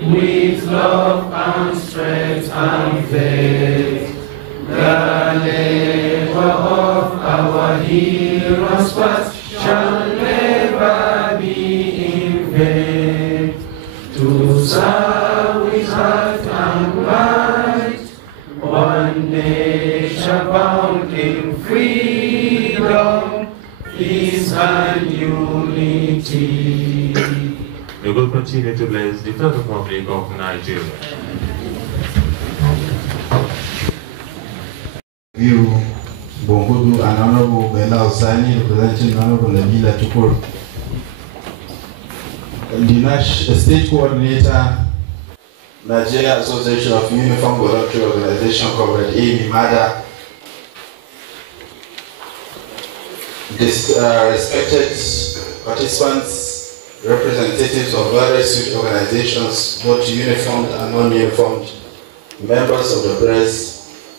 With love and strength and faith, the labor of our heroes past shall never be in vain. To serve with heart and might, one day shall bound in freedom, peace and unity. We will continue to bless the Federal Republic of Nigeria. You, Bongodu, and Honorable Bella Osani, representing Honorable Nabila Tukur. The State Coordinator, Nigeria Association of Uniform Voluntary Organization, Comrade Amy Mada. Respected participants, representatives of various youth organizations, both uniformed and non-uniformed, members of the press,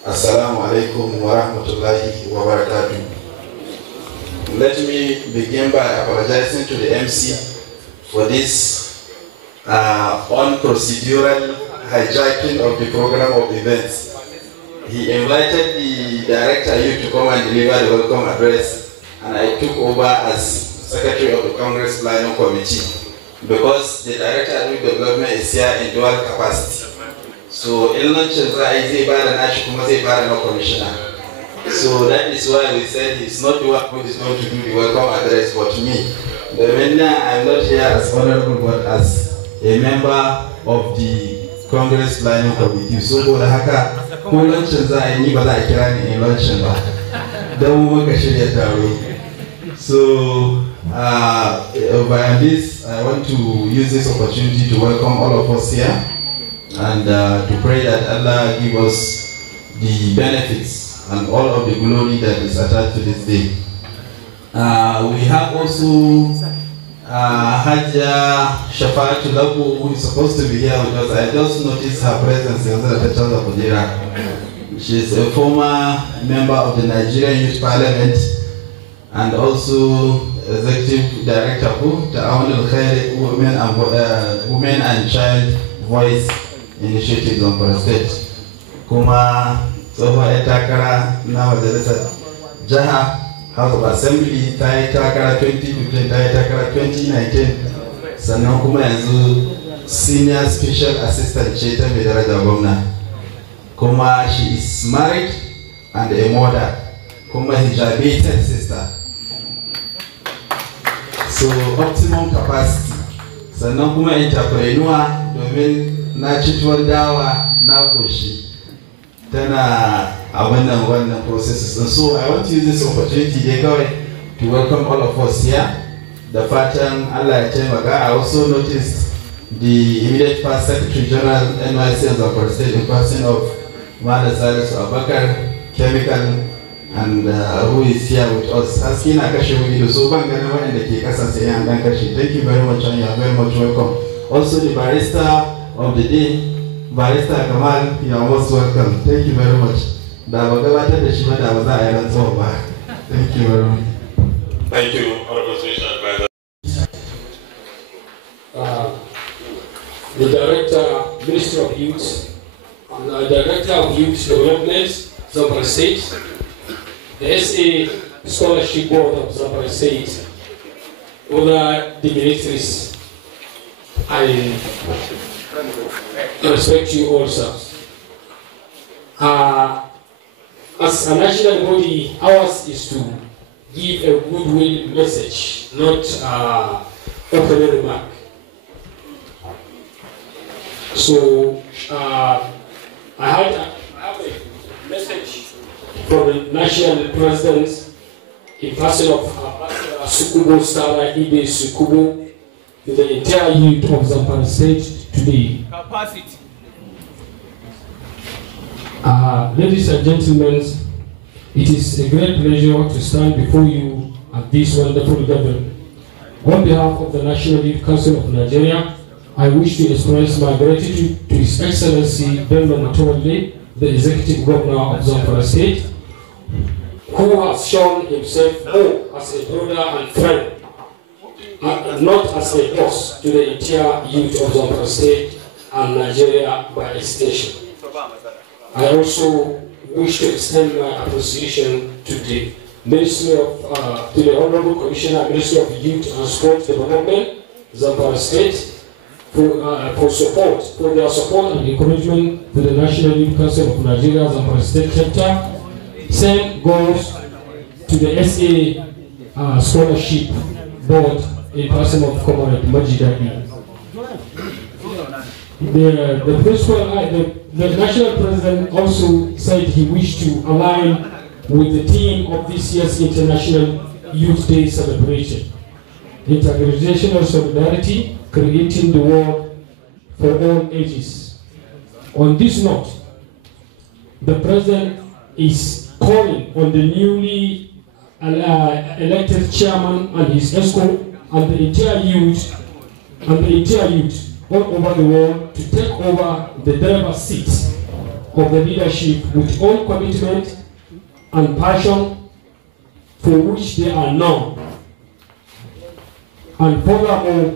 Assalamu alaikum wa rahmatullahi wa barakatuh. Let me begin by apologizing to the MC for this unprocedural hijacking of the program of events. He invited the director youth to come and deliver the welcome address, and I took over as Secretary of the Congress Planning Committee, because the Director of Youth Development is here in dual capacity. So in luncheon, zai ba da nashi kuma zai ba da na commissioner. So that is why we said he's not the one who is going to do the welcome address, but me. But now I'm not here as honorable, but as a member of the Congress Planning Committee. So ko da haka ko luncheon zai ni ba za a kira ni in luncheon ba. Dan mu muka shirya taro. So by this, I want to use this opportunity to welcome all of us here and to pray that Allah give us the benefits and all of the glory that is attached to this day. We have also Hajja Shafa'atu Labu, who is supposed to be here with us. I just noticed her presence in the Church of Odira. She is a former member of the Nigerian Youth Parliament and also Executive Director of the Women and Child Voice Initiative Zamfara State. Kuma tsohon takara na majalisar jiha House of Assembly, ta yi takara 2015, ta yi takara 2019, sannan kuma yanzu Senior Special Assistant ce ta mai daraja gwamna. Kuma she is married and a mother, kuma hijabated sister. So optimum capacity. Sannan kuma entrepreneur, domin na ci tuwon dawa na goshi. Tana wannan processes. And so I want to use this opportunity to welcome all of us here. The fatan Allah ya taimaka. I also noticed the immediate past Secretary General NYC Zamfara State in person of Mada Salisu Abakar, Chemical, and who is here with us. Haskina kashe video, so bangana wanda ke kasa sai an dan kashe. Thank you very much and you are very much welcome. Also the barrister of the day, Barrister Kamal, you are most welcome. Thank you very much. Da ba gabatar da shi ba da ba za a yi rantsuwa ba. Thank you very much. Thank you, Honorable Station Advisor. The Director, Minister of Youth, and the Director of Youth Development, Zamfara State, the SA Scholarship Board of Zamfara State, other dignitaries, I respect you also. As a national body, ours is to give a goodwill message, not opening remark. So I have a message from the national president in person of Sukubo Sara Ibe Sukubo to the entire youth of Zamfara State today. Capacity. Ladies and gentlemen, it is a great pleasure to stand before you at this wonderful gathering. On behalf of the National Youth Council of Nigeria, I wish to express my gratitude to His Excellency Bello Matole, the Executive Governor of Zamfara State, who has shown himself more as a brother and friend, and not as a boss to the entire youth of Zamfara State and Nigeria by extension. I also wish to extend my appreciation to the Ministry of, to the Honorable Commissioner, Ministry of Youth and Sport Development, Zamfara State, for support, for their support and encouragement to the National Youth Council of Nigeria, Zamfara State Chapter. Same goes to the SA Scholarship Board in person of Comrade Majidadi. The principal, the national president also said he wished to align with the theme of this year's International Youth Day celebration: intergenerational solidarity, creating the world for all ages. On this note, the president is calling on the newly elected chairman and his ESCO and the entire youth all over the world to take over the driver's seat of the leadership with all commitment and passion for which they are known, and furthermore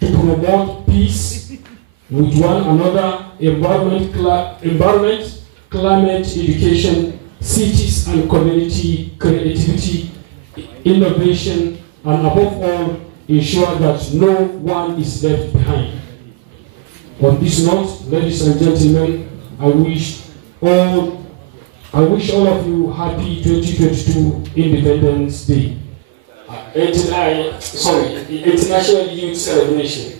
to promote peace with one another, environment, climate, education, cities and community creativity, innovation, and above all, ensure that no one is left behind. On this note, ladies and gentlemen, I wish all of you happy 2022 Independence Day. International Youth Celebration.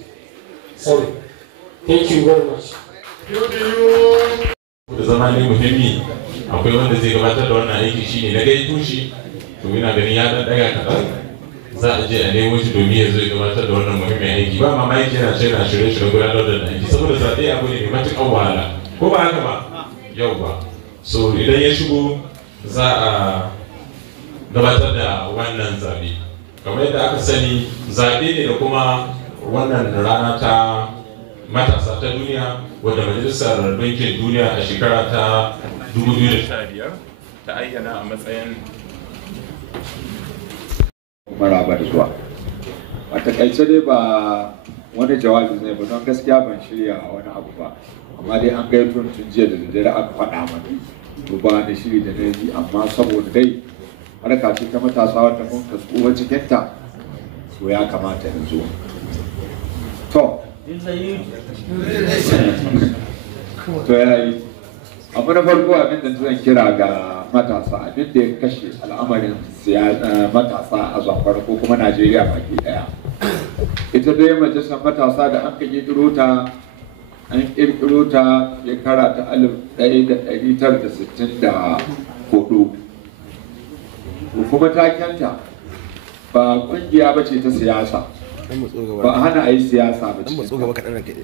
Sorry. Thank you very much. Da zama ne muhimmi, akwai wanda zai gabatar da wannan aiki shine na gaito shi, to ina ganin ya dan daga kaɗan, za a je a nemo shi domin ya zo ya gabatar da wannan muhimmin aiki. Ba mamaki yana shirye-shirye gudanar da aiki saboda zaɓe abu ne mai matuƙar wahala, ko ba haka ba? Yau ba. So idan ya shigo za a gabatar da wannan zaɓe. Kamar yadda aka sani, zaɓe ne da kuma wannan rana ta matasa ta duniya wadda Majalisar Ɗinkin Duniya a shekara ta 2015 ta ayyana a matsayin maraba da zuwa. A takaice dai ba wani jawabi ne ba, don gaskiya ban shirya wani abu ba, amma dai an gaya tun jiya da daddare aka faɗa mana to ba da shiri da na yi, amma saboda dai harka ce ta matasa wata mun kasuwa cikinta, to ya kamata in zo. To ya yi abu na farko abin da zan kira ga matasa, abin da ya kashe al'amarin matasa a Zamfara ko kuma Najeriya baki daya. Ita dai majalisar matasa da an kirkiro ta shekara ta 1964, kuma takenta ba kungiya ba ce ta siyasa, ba hana a yi siyasa ba ce,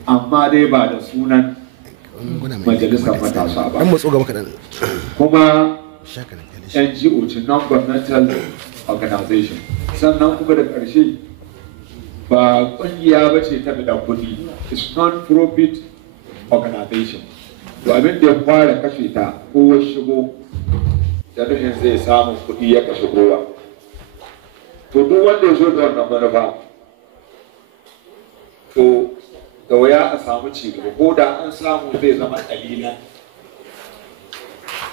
amma dai ba da sunan majalisar matasa ba, kuma NGO ce, non-governmental organization. Sannan kuma da ƙarshe ba ƙungiya ba ce ta bida kuɗi, it's non-profit organization. To abin da ya fara kashe ta, kowa shigo da nufin zai samu kuɗi ya kashe kowa. To duk wanda ya zo da wannan manufa, to da waya a samu cigaba, ko da an samu zai zama ƙalilan.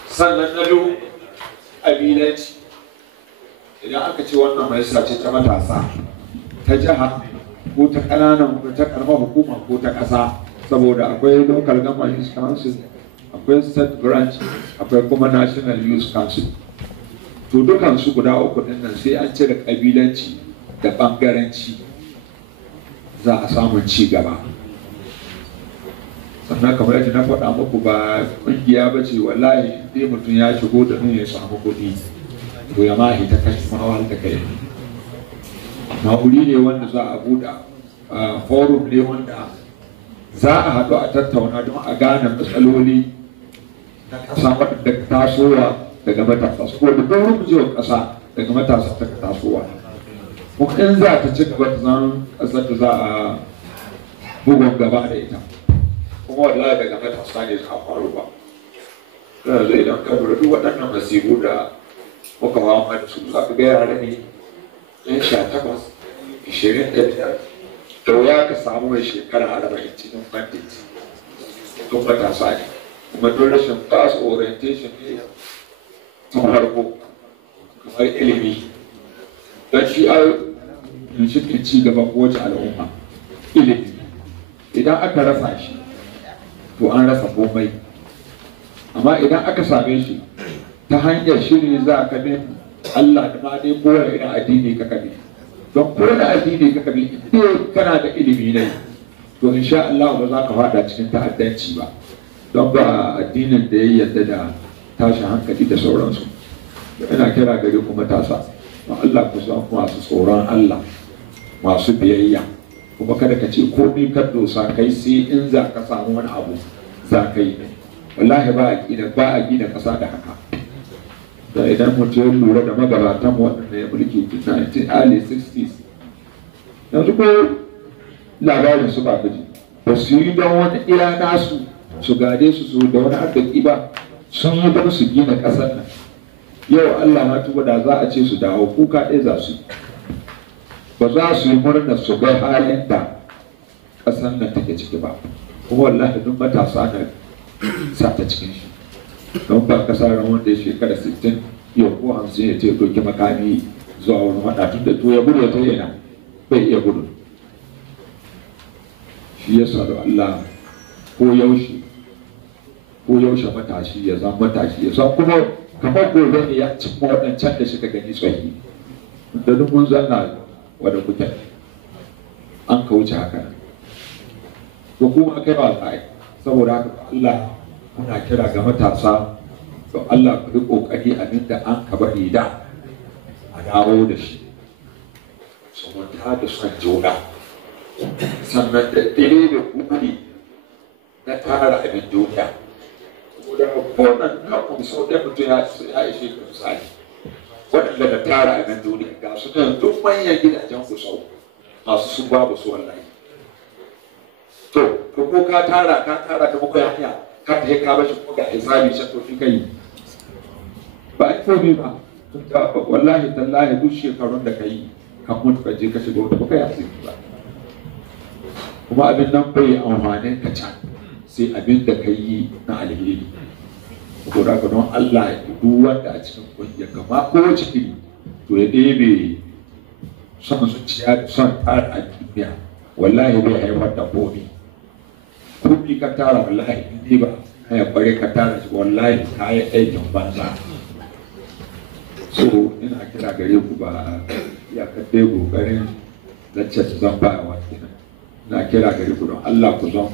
Sannan na biyu, ƙabilanci. Idan aka ce wannan majalisa ce ta matasa ta jiha ko ta ƙananan ta ƙaramar hukuma ko ta ƙasa, saboda akwai local government youth council, akwai state branch, akwai kuma national youth council. To dukansu guda uku ɗin nan sai an cire ƙabilanci da ɓangaranci za a samu ci gaba. Sannan kamar yadda na faɗa muku, ba ƙungiya ba ce, wallahi dai mutum ya shigo da ya samu kuɗi to ya mahi ta kashe mawal da kai. Ma'uri ne wanda za a buɗa, forum ne wanda za a haɗu a tattauna don a gane matsaloli na ƙasa waɗanda tasowa daga matasa, saboda don rubucewa ƙasa daga matasa ta tasowa. Kuma in za ta ci gaba ta zama ƙasar da za a bugun gaba da ita, kuma wallahi daga matasa ne za a faru ba. Zai idan ka lura duk waɗannan masifu da muka wama da su za ka ga yara ne yan 18 25 da wuya ka samu mai shekara 40 cikin bandit tun matasa ne kuma don rashin class orientation ne tun harko kamar ilimi don shi a ginshiƙin ci gaba kowace al'umma ilimi idan aka rasa shi to an rasa komai amma idan aka same shi ta hanyar shiri za ka bin Allah da ma dai kowane irin addini ka kabi don kowane addini ka kabi idan kana da ilimi ne to insha Allah ba za ka fada cikin ta'addanci ba don ba addinin da ya yarda da tashin hankali da sauransu. Ina kira gare ku matasa don Allah ku san masu tsoron Allah masu biyayya kuma kada ka ce komai ka dosa kai sai in za ka samu wani abu za ka yi wallahi ba a gina ƙasa da haka. Da idan mutum ya lura da magabatan waɗanda ya mulki 1960s yanzu ko labarin su ba gaji ba su yi don wani ira nasu su gade su da wani arziki ba sun yi don su gina ƙasar nan. Yau Allah na tuba da za a ce su dawo kuka ɗaya za su ba za su yi murnar su ga halin da ƙasar nan take ciki ba kuma wallahi duk matasa na sa ta cikin shi don ba ka sa ran wanda ya shekara 60 yau ko 50 ya ce doki makami zuwa wani wada tun da to ya gudu ta yana bai iya gudu. Shi ya sa da Allah ko yaushe matashi ya zama matashi ya san kuma kamar gobe ne ya cimma waɗancan da suka gani tsohi da duk mun zanna wadda kuke an ka wuce haka ko kuma kai ba ta saboda haka Allah muna kira ga matasa to Allah ku yi kokari abin da an ka bari da a dawo da shi su manta da son juna sannan da ɗaya da kuri na tara abin duniya da konan kakon sau ɗaya mutum ya ishe ka misali waɗanda da tara abin duniya ga su nan duk manyan gidajen ku sau masu su babu su wallahi to ko ka tara ta muku hanya ka ta ka bashi ko ga hisabi can to shi kai ba a komi ba wallahi tallahi duk shekarun da ka yi kan mutu ka je ka shiga wata baka yasi ba kuma abin nan bai amfanin ka can sai abin da ka yi na alheri ko da ka don Allah ya duk wanda a cikin kungiyar ka ma ko ciki to ya ɗebe son zuciya da son tara a duniya wallahi bai haifar da komi kuɗi ka tara wallahi in ba ya kware ka tara shi wallahi ka yi aikin banza. So ina kira gare ku ba ya kaɗai ƙoƙarin laccar zan ba wa kenan. Ina kira gare ku don Allah ku zan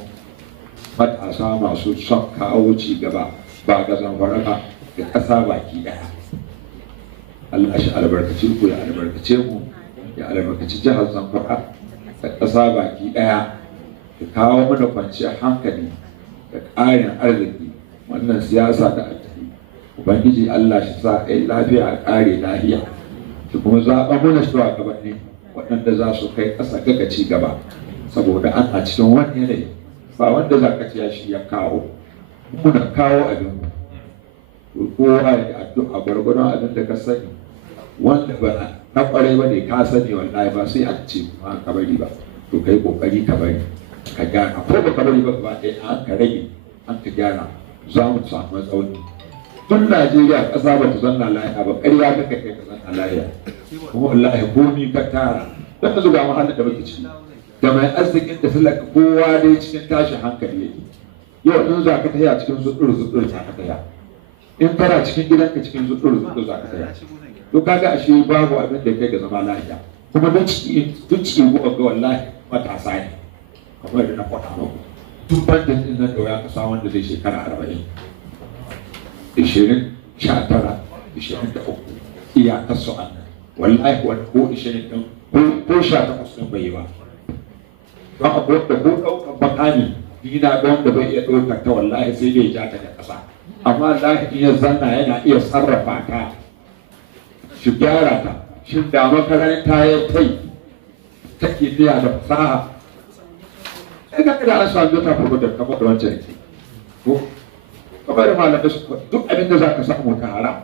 matasa masu son kawo ci gaba ba ga Zamfara ba da ƙasa baki ɗaya. Allah shi albarkaci ku ya albarkace mu ya albarkaci jihar Zamfara da ƙasa baki ɗaya. Ka kawo mana kwanciyar hankali da ƙarin arziki wannan siyasa da addini ubangiji Allah shi sa kai lafiya a ƙare lafiya shi kuma zaɓa mana shugabanni waɗanda za su kai ƙasa ga ci gaba saboda ana cikin wani yanayi ba wanda za ka ciya shi ya kawo muna kawo abin mu kowa ya addu'a gwargwadon abin da ka sani wanda ba na ƙwarai ba ne ka sani wallahi ba sai an ce ma ka bari ba to kai ƙoƙari ka bari ka gyara ko ba ka bari ba gaba ɗaya an ka rage an ka gyara za mu samu matsauni tun Najeriya ƙasa ba ta zanna lahiya ba ƙarya ka kai ka zanna lahiya kuma wallahi komi ka tara don ka zuga mahallin da muke ciki da mai arzikin da talaka kowa dai cikin tashin hankali yake yau in za ka taya cikin zuɗur za ka taya in kana cikin gidanka cikin zuɗur za ka taya to kaga ashe babu abin da kai ga zama lahiya kuma duk cikin ga wallahi matasa ne kamar da na faɗa muku duk bandin din nan da ya kasa wanda zai shekara 40 20 19 23 iyakar su annan wallahi wani ko 20 din ko 18 din bai yi ba don abu da ko ɗaukar makami dina ga wanda bai iya ɗaukar ta wallahi sai dai ja ta da ƙasa amma wallahi in ya zanna yana iya sarrafa ta shi gyara ta shin da makaranta ya kai ta kimiyya da fasaha sai ka da an samu ta farko da kamar da wancan ke ko kamar malamai su duk abin da za ka samu ta haram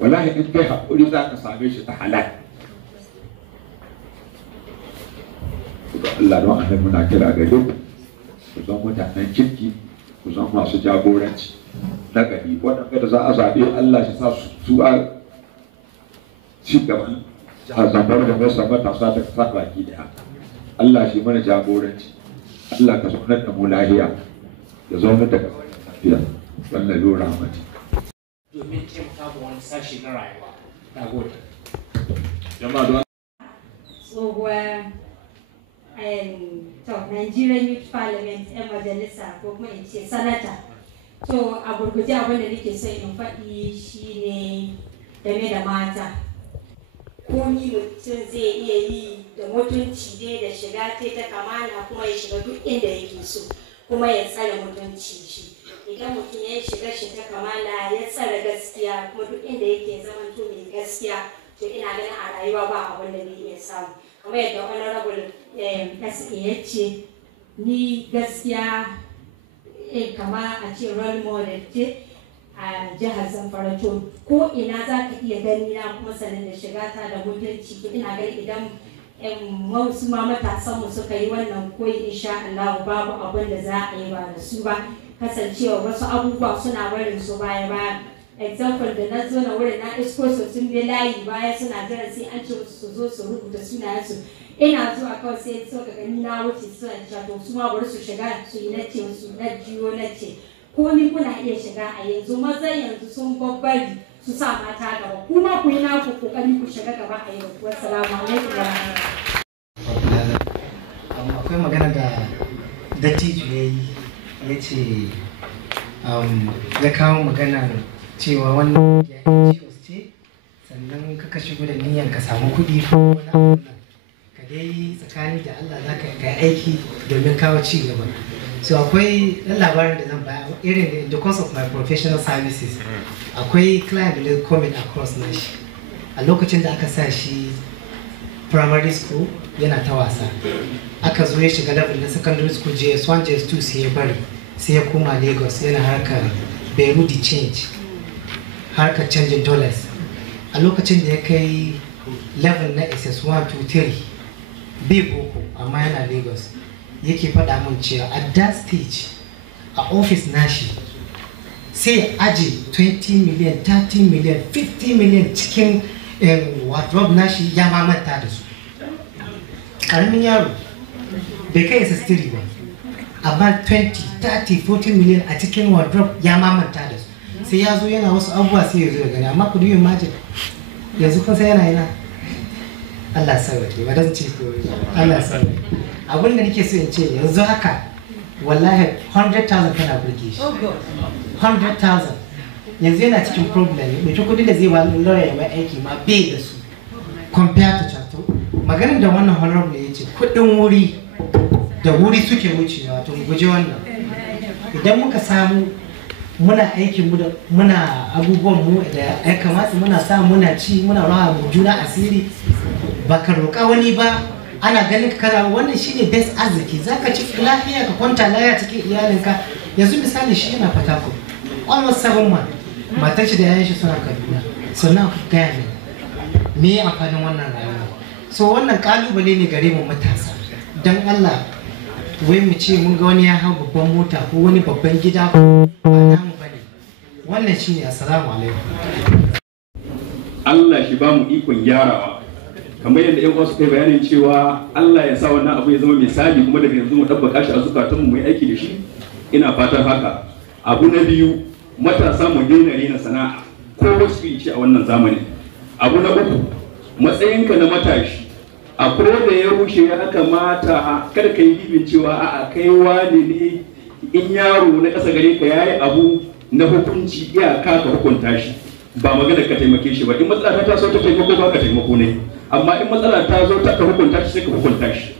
wallahi in kai haƙuri za ka same shi ta halal. Allah don annabi muna kira ga duk ku zama mutanen kirki, ku zama masu jagoranci na gari waɗanda da za a zaɓe Allah shi sa su a ci gaban jihar Zamfara da mai samar tasa da kasa baki ɗaya. Allah shi mana jagoranci, Allah ka zaunar da mu lahiya ya zaunar da kasar lafiya wannan lura rahmati. Domin taimaka ga wani sashi na rayuwa. Na gode. Jama'a don tsohuwa Nigerian Youth Parliament 'yan majalisa ko kuma in ce sanata. To a gurguje abin da nake so in faɗi shine game da mata. Komi mutum zai iya yi da mutunci ne da shiga ta kamala kuma ya shiga duk inda yake so kuma ya tsare mutunci shi. Idan mutum ya shiga shi ta kamala ya tsare gaskiya kuma duk inda yake zaman to mai gaskiya to ina ganin a rayuwa ba abin da zai iya samu. Kamar yadda honorable SA ya ce ni gaskiya kama a ce role model ce a jihar Zamfara to ko ina za ka iya gani na kuma sanin da shiga ta da mutunci to ina gani idan wasu ma matasan mu suka yi wannan koyi insha Allah babu abin da za a yi ba da su ba kasancewa wasu abubuwa suna barin su baya baya. Example da na zo na wurin na isko su sun bi layi baya suna jiran sai an ce su zo su rubuta sunayensu ina zuwa kawai sai so ka gani na wuce suna cewa to su ma bari su shiga su yi na ce su na jiyo na ce ko ni kuna iya shiga a yanzu maza yanzu sun babbari su sa mata gaba kuma ku yi naku kokari ku shiga gaba a yanzu. Wassalamu alaikum wa rahmatullahi. Akwai magana da dattijo ya ce ya kawo magana cewa wannan ya ce sannan kaka shigo da niyyar ka samu kuɗi ko wani abu nan ka dai tsakani da Allah za ka yi aiki domin kawo ci gaba. So akwai ɗan labarin da zan baya irin in the course of my professional services akwai client da comment across na shi a lokacin da aka sa shi primary school yana ta wasa aka zo ya shiga level na secondary school JS1 JS2 sai ya bari sai ya koma Lagos yana harkar Beirut change harkar canjin dollars a lokacin da ya kai level na SS1 to 3 bai boko amma yana Lagos yake faɗa min cewa at that stage a office nashi sai aji 20 million 30 million 50 million cikin wardrobe nashi ya mamanta da su ƙaramin yaro bai kai SS3 ba about 20 30 40 million a cikin wardrobe ya mamanta da su sai ya zo yana wasu abubuwa sai ya zo ya gani amma ku duyin majin yanzu kun sai yana Allah sauke ba dan ce ko Allah sauke abin da nake so in ce yanzu haka wallahi 100,000 kana burge shi 100,000 yanzu yana cikin problem ne kudi da zai ba lawyer mai aiki ma bai da su compare to chato maganar da wannan honorable ya ce kudin wuri da wuri suke wucewa to mu guje wannan idan muka samu muna aikin mu da muna abubuwan mu da ya kamata muna sa muna ci muna rawa mu juna asiri baka roƙa wani ba ana ganin ka kana wannan shine best arziki zaka ci lafiya ka kwanta lafiya cikin iyalinka yanzu misali shi yana fata ko almost 7 months matar shi da yayin shi suna Kaduna so now ku ga me amfanin wannan rayuwa so wannan kalubale ne gare mu matasa dan Allah wai mu ce mun ga wani ya hau babban mota ko wani babban gida ko ba namu bane wannan shine assalamu alaikum. Allah shi ba mu ikon gyarawa kamar yadda ƴan uwa suka yi bayanin cewa Allah ya sa wannan abu ya zama misali kuma daga yanzu mu dabbaka shi a zukatanmu mu yi aiki da shi ina fatan haka. Abu na biyu matasa mu daina rena sana'a ko wasu ce a wannan zamani. Abu na uku matsayinka na matashi a da ya rushe ya kamata kada ka yi bibin cewa a'a kai wane ne in yaro na ƙasa gare ka yayi abu na hukunci iyaka ka hukunta shi ba magana ka taimake shi ba in matsala ta so ta taimako ba ka taimako ne amma in matsala ta zo ta ka hukunta shi sai ka hukunta shi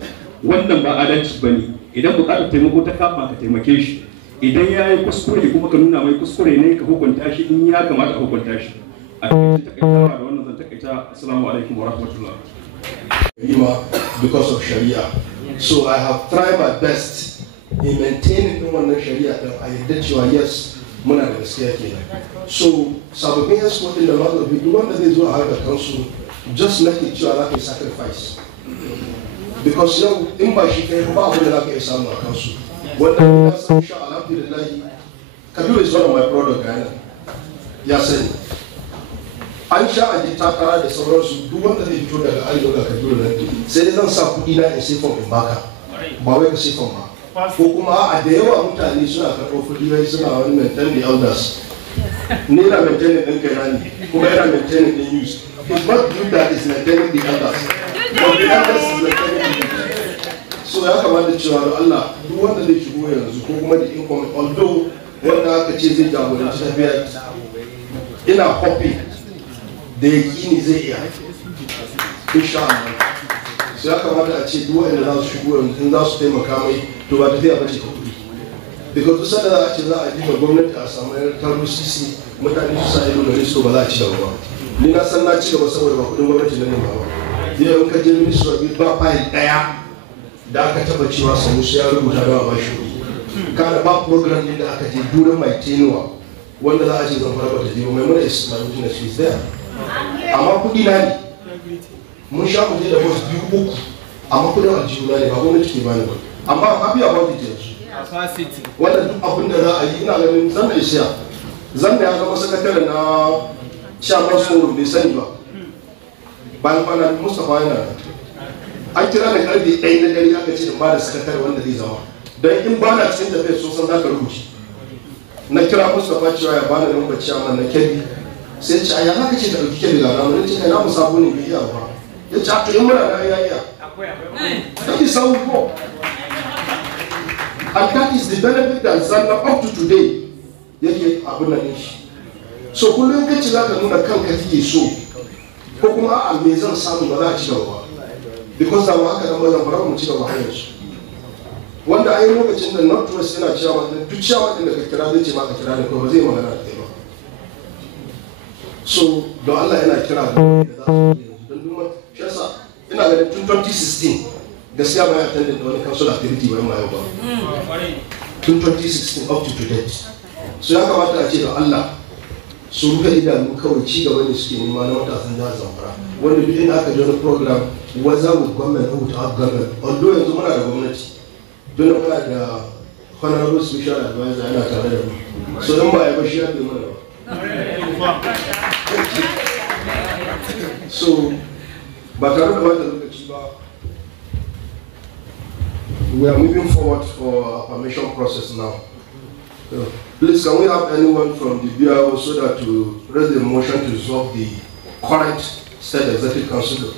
wannan ba adalci bane idan buƙatar taimako ta kama ka taimake shi idan ya yi kuskure kuma ka nuna mai kuskure ne ka hukunta shi in ya kamata ka hukunta shi a cikin takaitawa da wannan zan takaita assalamu alaikum wa rahmatullah. Because of Sharia. So I have tried my best in maintaining one Sharia that I did you yes, muna da gaskiya kenan. So sababbin escort din da mazabi duk wanda zai zo a harkar kansu just make it cewa za ka yi sacrifice because yau in ba shi kai ba abin da za ka yi samu a kansu wanda ya san sha alhamdulillah Kabiru is one of my product Ghana ya sani an sha a ji takara da sauransu duk wanda zai fito daga arewa ga Kabiru nan sai dai zan sa kuɗi na in sai form in baka ba wai ka sai form ba ko kuma a da yawa mutane suna karɓar kuɗi wai suna wani maintain the elders ni na maintaining ɗin kai ne kuma yana maintaining ɗin youth it's not you that is maintaining the elders but the elders is maintaining the youth so ya kamata cewa da Allah duk wanda zai shigo yanzu ko kuma da income although wanda aka ce zai jagoranci tafiya ina hoping da yakini zai iya insha Allah so ya kamata a ce duk wanda za su shigo yanzu in za su taimaka mai to ba tafiya bace ta kuɗi because duk sanda za a ce za a diba gwamnati a samu taro sisi mutane su sa ido da risto ba za a ci gaba ba ni na san na ci gaba saboda ba kuɗin gwamnati na nema ba yau in ka je ministry of ba fayil ɗaya da aka taba cewa samu sai ya rubuta da ba shi kana ba program din da aka je during my tenure wanda za a ce Zamfara ba ta je mai mana is my witness is there amma kudi na ne mun sha mu je da boss biyu uku amma kudin aljihu na ne ba gwamnati ke bani ba amma I'm happy about it yanzu wanda duk abin da za a yi ina ganin zan da isiya zan da ya zama sakatare na chairman forum bai sani ba bayan kwana Mustapha yana an kira da karfe 1 na dare aka ce in ba da sakatare wanda zai zama don in ba na cikin tafiyar sun san za ka rubuce na kira Mustapha cewa ya bani lambar ciyaman na Kebbi sai ce ya haka ce ka ɗauki Kebbi ga namu ne ce kai na mu sabo ne bai iya ba ya ce to in muna da iya that is how we go and that is the benefit that Zanna up to today yake abin nan shi so kullum kace za ka nuna kanka kike so ko kuma a me zan samu ba za a ci gaba ba because da haka nan ba zan fara mu ci gaba hanyar su wanda ai lokacin da Northwest yana cewa duk cewa din da ka kira zai ce ma ka kira ne ko ba zai magana da kai ba so don Allah yana kira da za su don duk shi yasa ina ganin tun 2016 gaskiya ba ya attended wani council activity ba mai ba tun 2016 up to today so ya kamata a ce da Allah su rufe idanu kawai ci gaba ne suke nema na matasan jihar Zamfara wanda duk inda aka je wani program whether with government or without government although yanzu muna da gwamnati don muna da honorable special advisor yana tare da mu so dan ba ya bashi ya mana ba so ba tare da wata lokaci ba we are moving forward for our permission process now. Please, can we have anyone from the BIO so that to raise the motion to dissolve the current State Executive Council?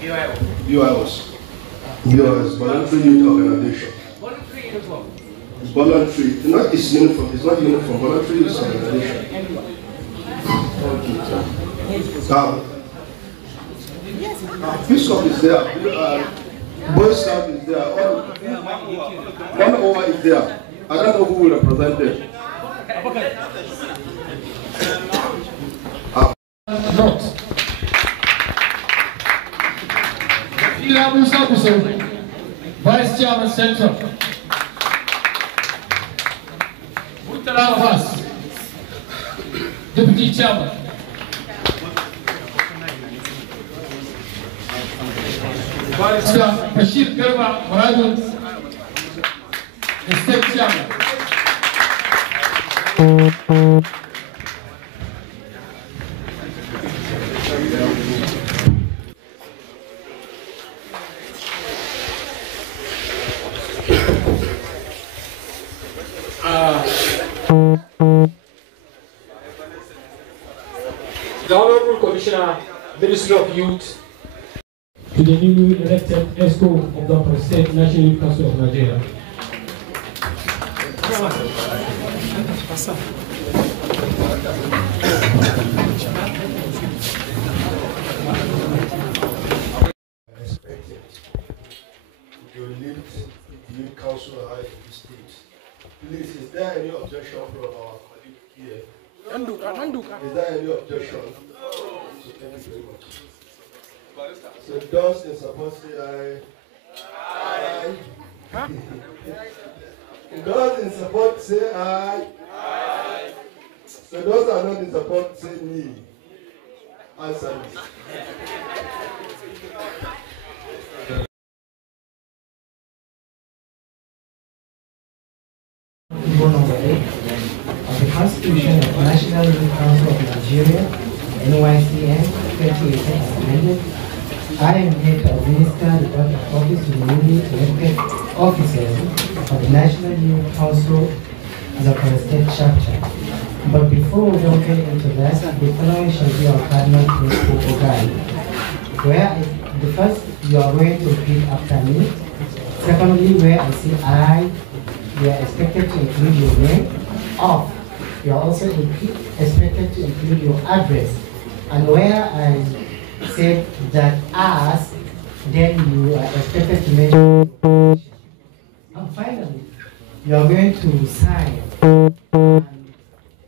BIOs. BIOs, Voluntary Youth Organization. Voluntary uniform. It's voluntary. It's uniform. It's not uniform. Voluntary Youth Organization. Peace Corps is there. Boy Scout is there. One over is there. I don't know who will represent them. Not. Vice Chairman Central. Murtala Abbas, Deputy Chairman. Barrister Bashir Garba Muradun, the State Chairman. The Honorable Commissioner, Ministry of Youth, to the newly elected ESCO of the State National Youth Council of Nigeria. You lead the youth council high in the state. Please, is there any objection from our colleague here? Is there any objection? So thank you very much. So those in support say aye. Aye. Those in support say aye. Aye. So those are not in support, say me. Answer this. Number 8 of the Constitution of the National Youth Council of Nigeria, NYCN 2018 as amended, I am here to administer the oath of office to the newly elected officers of the National Youth Council Zamfara State Chapter. But before we don't get into that, the following shall be our cardinal principle or guide. Where the first, you are going to repeat after me. Secondly, where I say I, you are expected to include your name. Off, you are also expected to include your address. And where I said that as, then you are expected to mention your position. And finally, you are going to sign and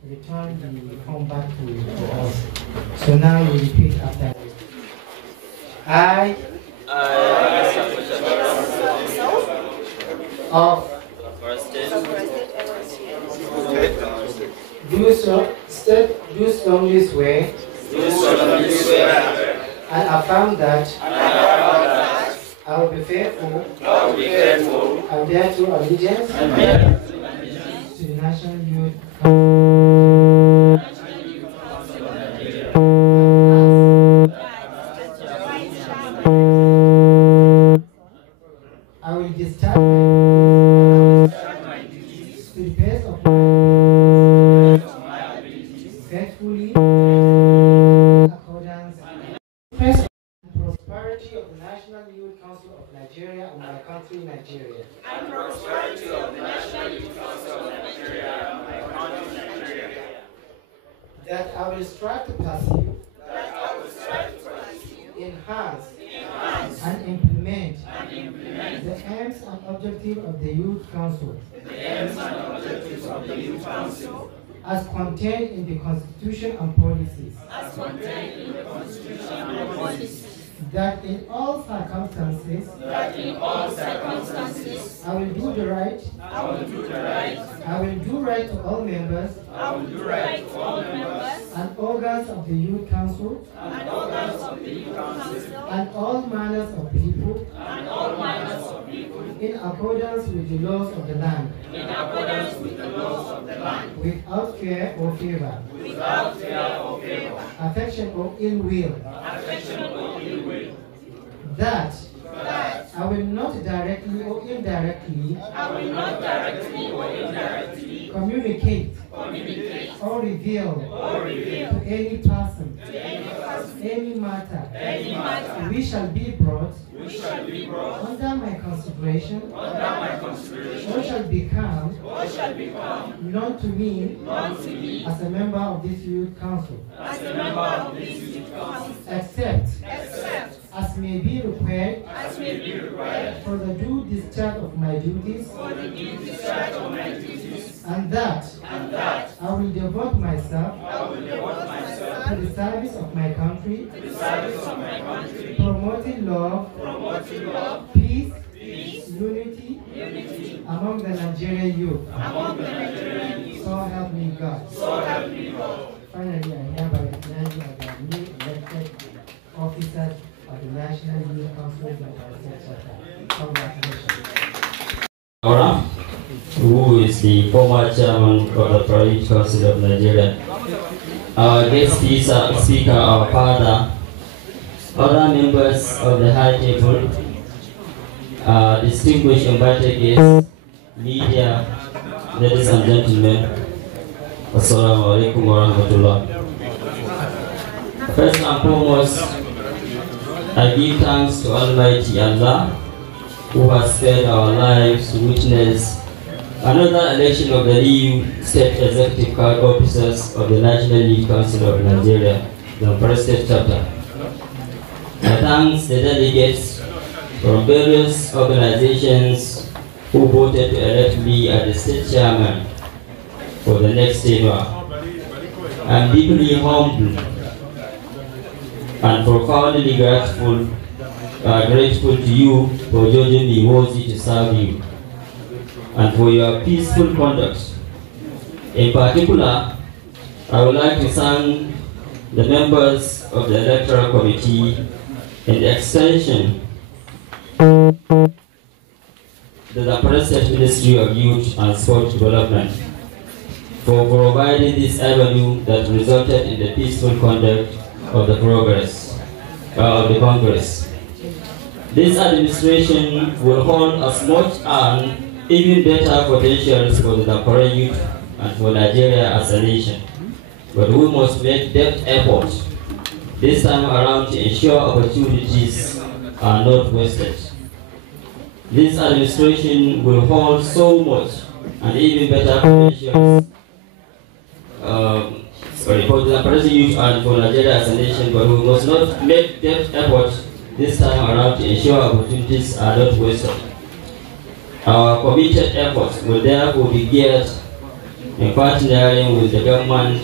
return the form back to us. So now you repeat after me. I of do solemnly swear and affirm that I will be faithful and bear true allegiance to the National Youth I will discharge my duties to the best of my ability, faithfully, in accordance with the prosperity of the National Youth Council of Nigeria and my country, Nigeria. And prosperity of the National Youth Council of Nigeria and my country, Nigeria. That I will strive to pursue, enhance, and implement the aims and objectives of the Youth Council, as contained in the Constitution and policies, that in all circumstances, I will do the right, I will do right to all members, and organs of the Youth Council, and all manners of people, in accordance with the laws of the land, without fear or favor, affection or ill will, that I will not directly or indirectly communicate or reveal to any person, any matter, we shall be brought under my consideration, or shall become known to me as a member of this Youth Council, except as may be required for the due discharge of my duties, and that I will devote myself to the service of my country, promoting love, peace, unity among the Nigerian youth. So help me God. Finally, I hereby recognize you as the new elected officers of the National Youth Council of Nigeria. Congratulations. Who is the former chairman of the Private Council of Nigeria. Our guest speaker, our father, other members of the high table, distinguished invited guests, media, ladies and gentlemen, Assalamu alaikum wa rahmatullah. First and foremost, I give thanks to Almighty Allah, who has spared our lives to witness another election of the new state executive officers of the National Youth Council of Nigeria, the Zamfara State Chapter. I thank the delegates from various organizations who voted to elect me as the state chairman for the next tenure. I am deeply humbled and profoundly grateful to you for judging me worthy to serve you, and for your peaceful conduct. In particular, I would like to thank the members of the Electoral Committee and the extension the Zamfara State Ministry of Youth and Sport Development for providing this avenue that resulted in the peaceful conduct of the Congress. This administration will hold as much and even better potentials for the Zamfara youth and for Nigeria as a nation. But we must make depth effort this time around to ensure opportunities are not wasted. This administration will hold so much and even better potentials for the Zamfara youth and for Nigeria as a nation, but we must not make depth effort this time around to ensure opportunities are not wasted. Our committed efforts will therefore be geared in partnering with the government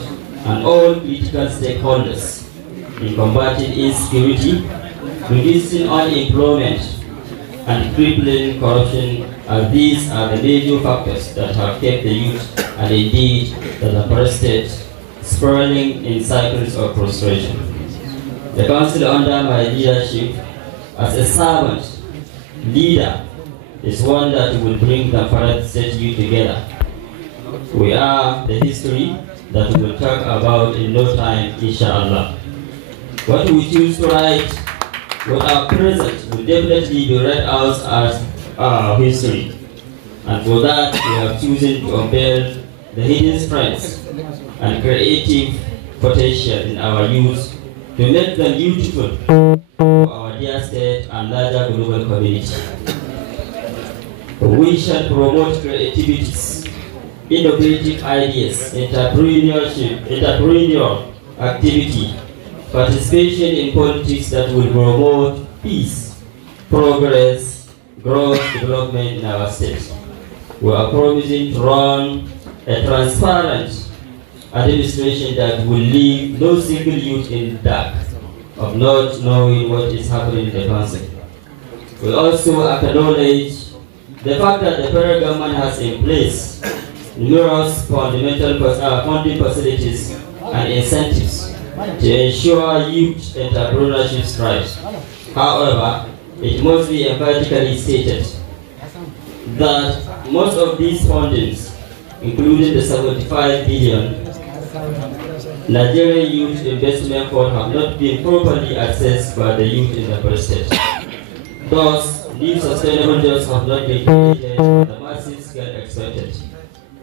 and all critical stakeholders in combating insecurity, reducing unemployment, and crippling corruption, as these are the major factors that have kept the youth and indeed the Zamfara state spiraling in cycles of frustration. The Council, under my leadership as a servant leader, is one that will bring the Zamfara state youth together. We are the history that we will talk about in no time, inshallah. What we choose to write with our present will definitely be read out as our history. And for that, we have chosen to unveil the hidden strengths and creative potential in our youth to make them beautiful for our dear state and larger global community. We shall promote creativities, innovative ideas, entrepreneurial activity, participation in politics that will promote peace, progress, growth, development in our state. We are promising to run a transparent administration that will leave no single youth in the dark of not knowing what is happening in the council. We also acknowledge the fact that the federal government has in place numerous fundamental funding facilities and incentives to ensure youth entrepreneurship thrives. However, it must be emphatically stated that most of these fundings, including the 75 billion Nigerian Youth Investment Fund, have not been properly accessed by the youth in the state. Thus, new sustainable jobs have not been created on the massive scale expected.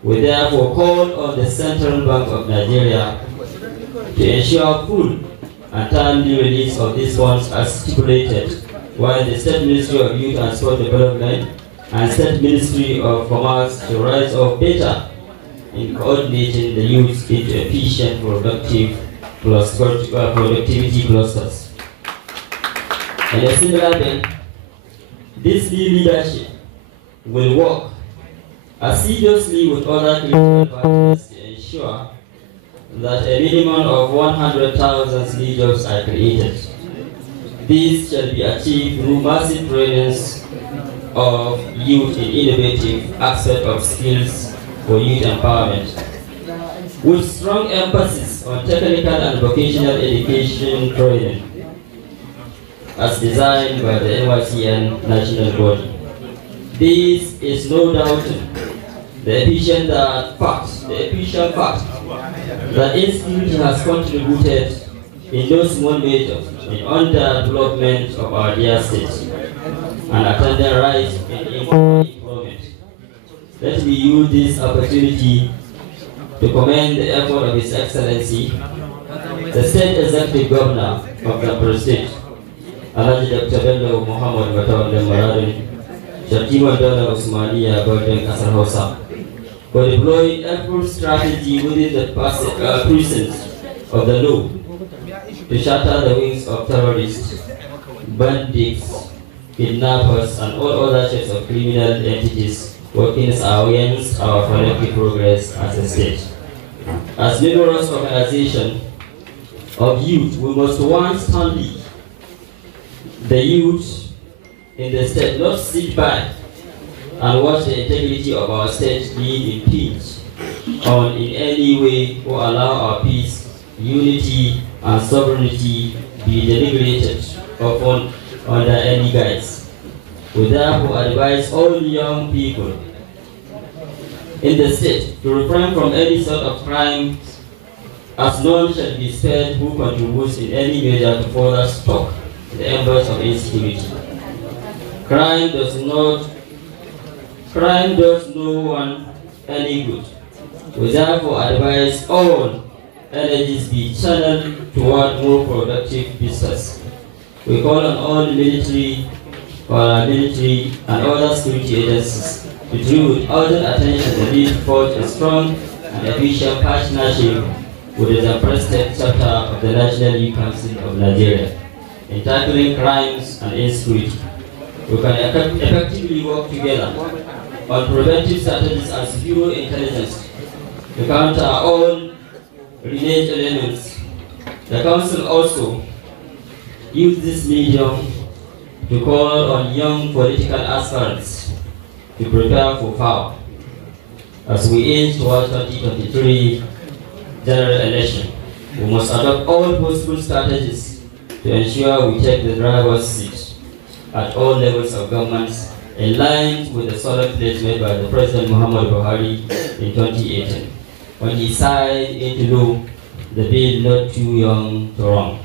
We therefore call on the Central Bank of Nigeria to ensure full and timely release of these funds as stipulated, while the State Ministry of Youth and Sport Development and State Ministry of Commerce to rise up better in coordinating the youth into efficient productivity clusters. In a similar vein, this new leadership will work assiduously with other critical partners to ensure that a minimum of 100,000 new jobs are created. This shall be achieved through massive trainings of youth in innovative aspects of skills for youth empowerment, with strong emphasis on technical and vocational education training, as designed by the NYCN national body. This is no doubt the efficient fact that insecurity has contributed in no small measure in underdevelopment of our dear state and attendant rise in employment. Let me use this opportunity to commend the effort of His Excellency, the State Executive Governor of Zamfara State, Alhaji Dr. Bello Muhammad Batawallah Maradun, Shatima Dona Usmaniya Burden Kasar Hausa, for deploying every strategy within the precincts of the law to shatter the wings of terrorists, bandits, kidnappers, and all other shapes of criminal entities working against our collective progress as a state. As numerous organizations of youth, we must once stand the youth in the state, not sit back and watch the integrity of our state be impeached on in any way or allow our peace, unity, and sovereignty be deliberated upon under any guise. We therefore advise all young people in the state to refrain from any sort of crime, as none shall be spared who contributes in any measure to further stop the embers of insecurity. Crime does no one any good. We therefore advise all energies be channeled toward more productive business. We call on all military, paramilitary, and other security agencies to draw with urgent attention the need to forge a strong and efficient partnership with the Zamfara State chapter of the National Youth Council of Nigeria in tackling crimes and insecurity. We can effectively work together on preventive strategies and secure intelligence to counter all reneged elements. The Council also used this medium to call on young political aspirants to prepare for power as we aim towards 2023 general election. We must adopt all possible strategies to ensure we take the driver's seat at all levels of government, in line with the solid pledge made by the President Muhammad Buhari in 2018, when he signed into law the bill Not Too Young to Run.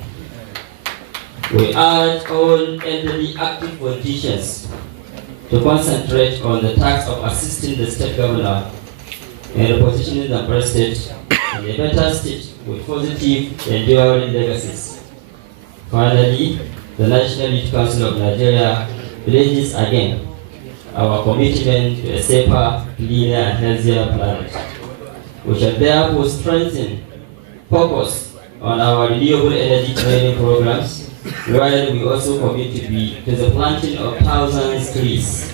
We urge all elderly active politicians to concentrate on the task of assisting the state governor in repositioning the Zamfara State in a better state with positive, enduring legacies. Finally, the National Youth Council of Nigeria pledges again our commitment to a safer, cleaner, and healthier planet. We shall therefore strengthen focus on our renewable energy training programs, while we also commit to the planting of thousands of trees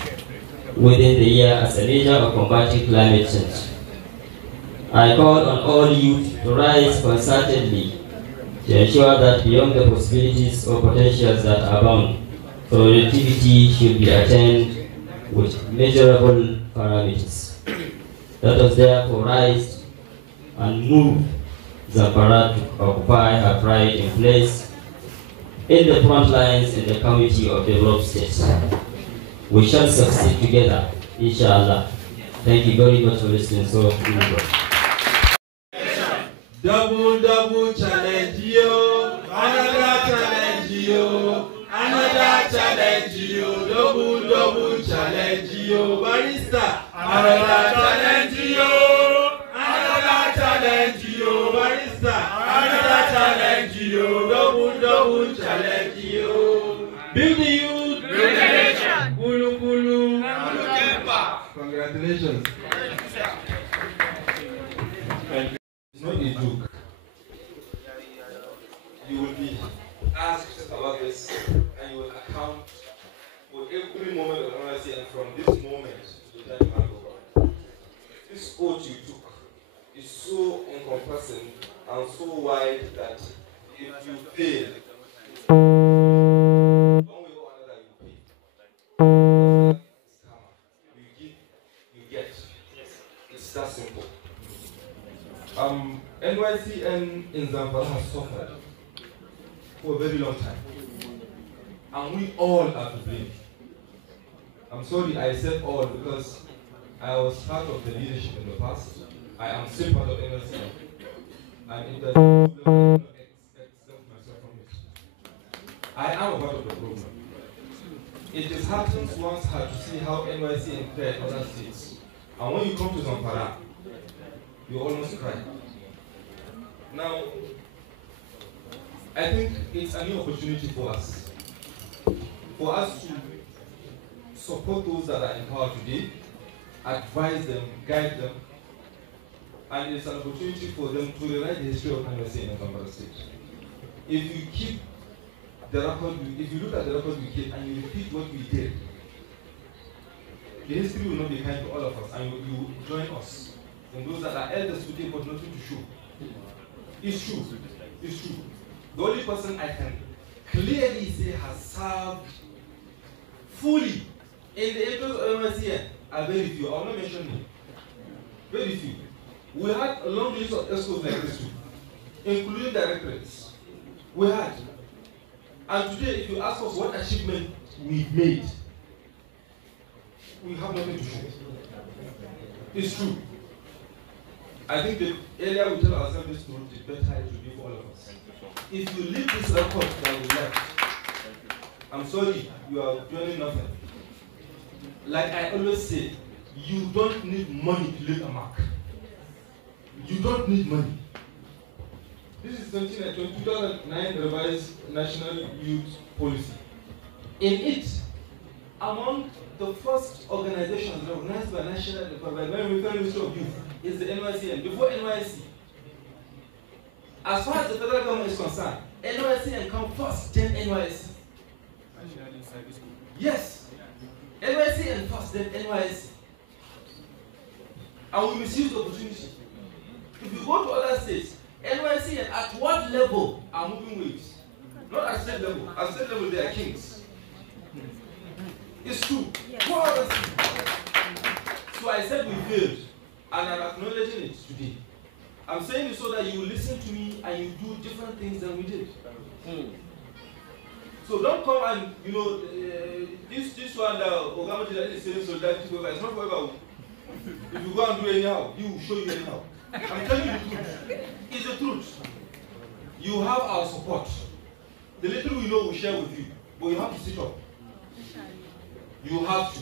within the year as a measure of combating climate change. I call on all youth to rise concertedly to ensure that beyond the possibilities or potentials that abound, productivity should be attained with measurable parameters. Let us therefore rise and move Zamfara to occupy her pride in place in the front lines in the community of developed states. We shall succeed together, inshallah. Thank you very much for listening. So, double challenge yo, another challenge yo, another challenge yo, double challenge yo, barista, another challenge yo, another challenge yo, barista, another challenge yo, double challenge yo. Build the youth, build the nation, Kulu Kulu, congratulations. It's not a joke. You will be asked about this and you will account for every moment of honesty, and from this moment to the time you hand over. This oath you took is so encompassing and so wide that if you fail, one way or another you pay. You give, you get. It's that simple. NYCN in Zamfara has suffered for a very long time, and we all are to blame. I'm sorry I said all because I was part of the leadership in the past. I am still part of NYCN, and it doesn't exempt myself from it. I am a part of the program. It disheartens one's heart to see how NYCN fared other states, and when you come to Zamfara, you almost cry. Now, I think it's a new opportunity for us to support those that are in power today, advise them, guide them, and it's an opportunity for them to rewrite the history of NYCN in Zamfara State. If you keep the record, if you look at the record we keep and you repeat what we did, the history will not be kind to all of us, and you join us. And those that are elders today but nothing to show. It's true. It's true. The only person I can clearly say has served fully in the interest of NYCN are very few. I will not mention them. Very few. We had a long list of escorts like this too, including directorates. We had. And today, if you ask us what achievement we've made, we have nothing to show. It's true. I think the earlier we tell ourselves this truth, the better it will be for all of us. If you leave this record that we left, I'm sorry, you are doing nothing. Like I always say, you don't need money to leave a mark. You don't need money. This is 2009 revised National Youth Policy. In it, among the first organizations recognized by the Ministry of Youth is the NYCN. Before NYC, as far as the federal government is concerned, NYCN come first, then NYC. Yes, NYCN first, then NYC. And we misuse the opportunity. If you go to other states, NYCN at what level are moving waves? Not at state level. At state level, they are kings. It's true. So I said we failed, and I'm acknowledging it today. I'm saying it so that you will listen to me and you do different things than we did. So don't come and, this one that Ogama is saying solidarity forever. It's not forever. If you go and do anyhow, he will show you anyhow. I'm telling you the truth. It's the truth. You have our support. The little we know we share with you, but you have to sit up. You have to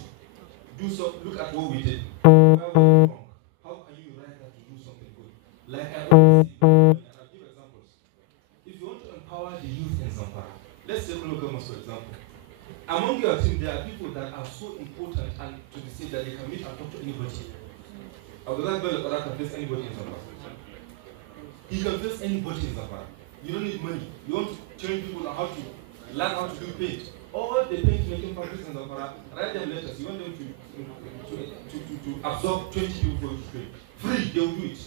do so. Look at what we did. Where were we wrong? How can you write that to do something good? Like I always say, and I'll give examples. If you want to empower the youth in Zamfara, let's take local governments for example. Among your team, there are people that are so important and to the state that they can meet and talk to anybody. Abdullah Bello can face anybody in Zamfara. He can face anybody in Zamfara. You don't need money. You want to train people on how to learn how to do paint. All the paint making factories in Zamfara, write them letters. You want them to absorb 20 people for you to train. Free, they will do it.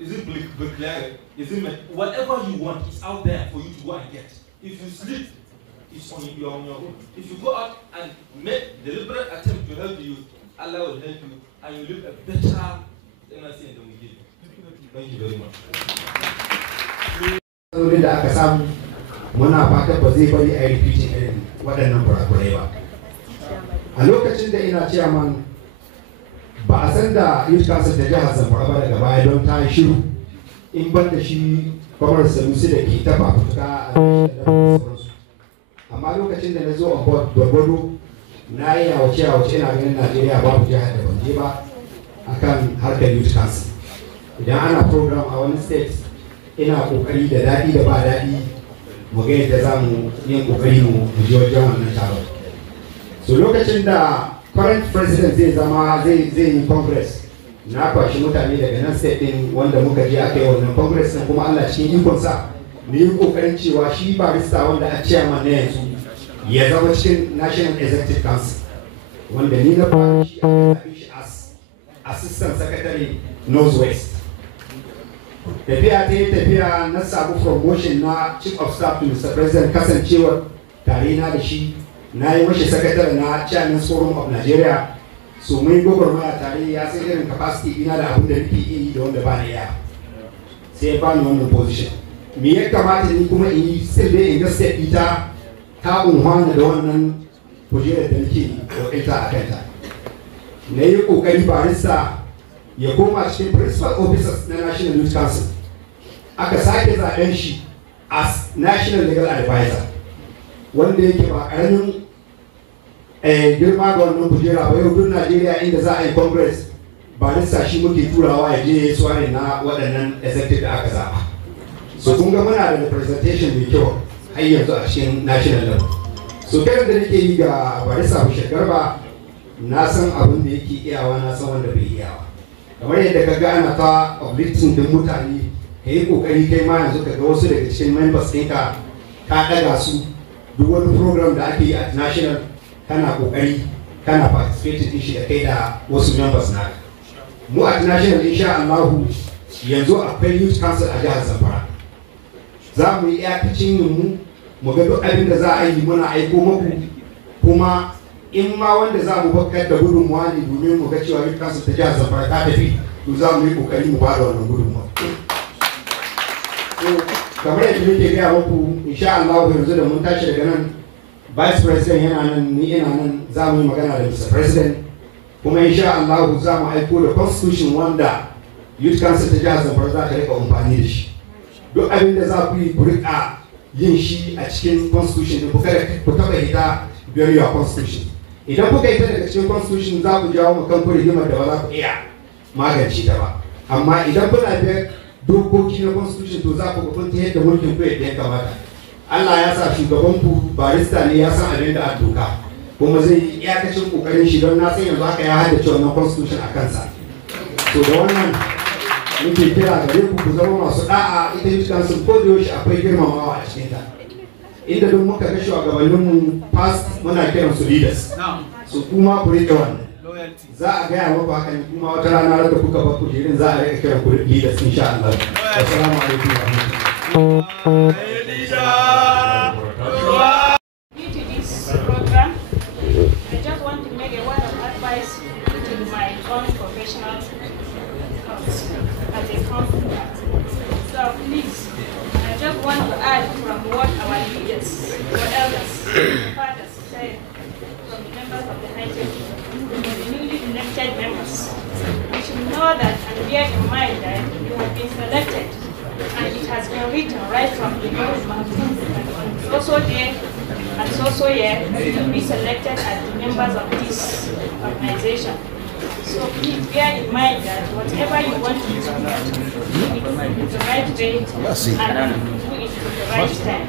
Is it bricklayer? Is it whatever you want is out there for you to go and get. If you sleep, it's on your own. If you go out and make deliberate attempt to help the youth, Allah will help you and you live a better NRC than we did. Thank you very much. Da aka samu muna fatan ba zai bari a yi repeating irin waɗannan kurakurai ba. A lokacin da ina chairman ba a san da youth council ta jihar Zamfara ba daga baya don ta yi shiru in ban da shi kwamar Sanusi da ke taɓa fituka a sauransu. Amma lokacin da na zo on board gwargwado na yi yawace ina ganin Najeriya babu jihar da ban je ba akan harkar youth council. Idan ana program a wani state ina kokari da daɗi da ba daɗi mu ga yadda za mu yin kokari mu je wajen wannan taron. So lokacin da current president zai zama zai yi congress na kwashi mutane daga nan state din wanda muka je aka yi wannan congress din kuma Allah cikin ikonsa ne yi kokarin cewa shi barista wanda a chairman na yanzu ya zama cikin National Executive Council wanda ni na fara shi a zaɓe shi as assistant secretary Northwest. Tafiya ta yi tafiya na samu promotion na chief of staff to Mr. President kasancewar tare na da shi na yi mashi sakatare na Chairman's Forum of Nigeria so mun gwagwarmaya tare ya san irin capacity ina da abin da nake yi da wanda ba na iya sai ba ni wannan position. Me ya kamata ni kuma in yi still dai in ga state ita ta unhwana da wannan kujerar da nake wakilta a kanta. Na yi kokari barista ya koma cikin principal officers na National Youth Council. Aka sake zaben shi as National Legal Advisor wanda yake ba karamin girma ga wannan kujera ba. Yau duk Najeriya inda za a yi congress barista shi muke turawa ya je suwarin na waɗannan executive da aka zaba. So kun ga muna da representation mai kyau har yanzu a cikin national level. So kiran da nake yi ga barista Bashir Garba na san abin da yake iyawa na san wanda bai iyawa. Kamar yadda ka ga ana ta uplifting din mutane ka yi kokari kai ma yanzu ka ga wasu daga cikin members ɗinka ka ɗaga su duk wani program da ake yi a national kana kokari kana participate din shi da kai da wasu members naka. Mu a national insha Allah yanzu akwai youth council a jihar Zamfara. Za mu yi iyakacin mu ga duk abin da za a yi muna aiko muku kuma in ma wanda za mu bakar da gudunmuwa ne domin mu ga cewa youth council ta jihar Zamfara ta tafi to za mu yi kokari mu ba da wannan gudunmawa. Kamar yadda muke gaya muku insha Allah yanzu da mun tashi daga nan Vice President yana nan ni ina nan za mu yi magana da Mr. President kuma insha Allah za mu aiko da constitution wanda Youth Council ta jihar Zamfara za ta rika amfani da shi. Duk abin da za ku yi ku rika yin shi a cikin constitution din ku kada ku taba hita biyar your constitution. Idan kuka hita daga cikin constitution za ku jawo mu kanku rigimar da ba za ku iya magance ta ba. Amma idan kuna biyar dokoki na constitution to za ku kunta yadda mulkin ku yadda ya kamata. Allah ya sa shugaban ku barista ne ya san abin da a doka kuma zai yi iyakacin kokarin shi don na san yanzu haka ya haddace wannan constitution a kansa. To da wannan muke kira gare ku zama masu da'a ita Youth Council ko da yaushe akwai girmamawa a cikin ta. Inda duk muka ga shugabannin mu past muna kiran su leaders. So kuma ku rike wannan. Za a gaya muku haka ne kuma wata rana da kuka bar kujerin za a rika kiran ku leaders insha Allah. Assalamu alaikum wa rahmatullahi. Due to this program, I just want to make a word of advice to my own professional as a counselor. So please, I just want to add from what our leaders, our elders, fathers said from the members of the High Table, the newly elected members. You should know that and bear in mind that you have been selected and it has been written right from the Lord and also there and also here to be selected as the members of this organization. So please bear in mind that whatever you want to do, it is the right way and do it at the right time.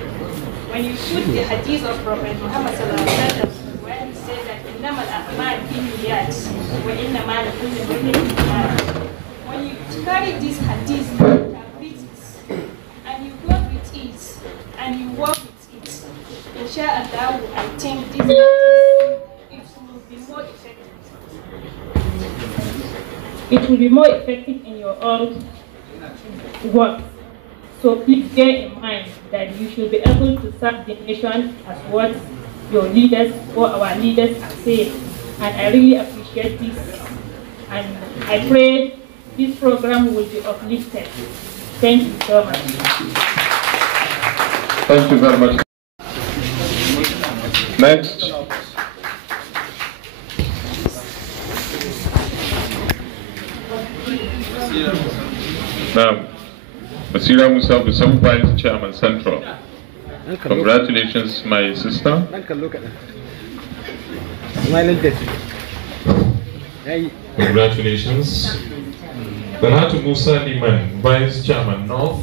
When you put the hadith of Prophet Muhammad where he says that إِنَّمَا الْأَعْمَالُ بِالنِّيَّاتِ وَإِنَّمَا لِكُلِّ امْرِئٍ مَا نَوَى. When you carry this hadith and you go with it and you work with it, inshallah, I think this it will be more effective. It will be more effective in your own work. So please bear in mind that you should be able to serve the nation as what your leaders or our leaders are saying. And I really appreciate this. And I pray this program will be uplifted. Thank you so much. Thank you very much. Next. Now, Basira Musa, Busam Vice Chairman Central. Congratulations, my sister. Congratulations. Banatu Musa Liman, Vice Chairman North.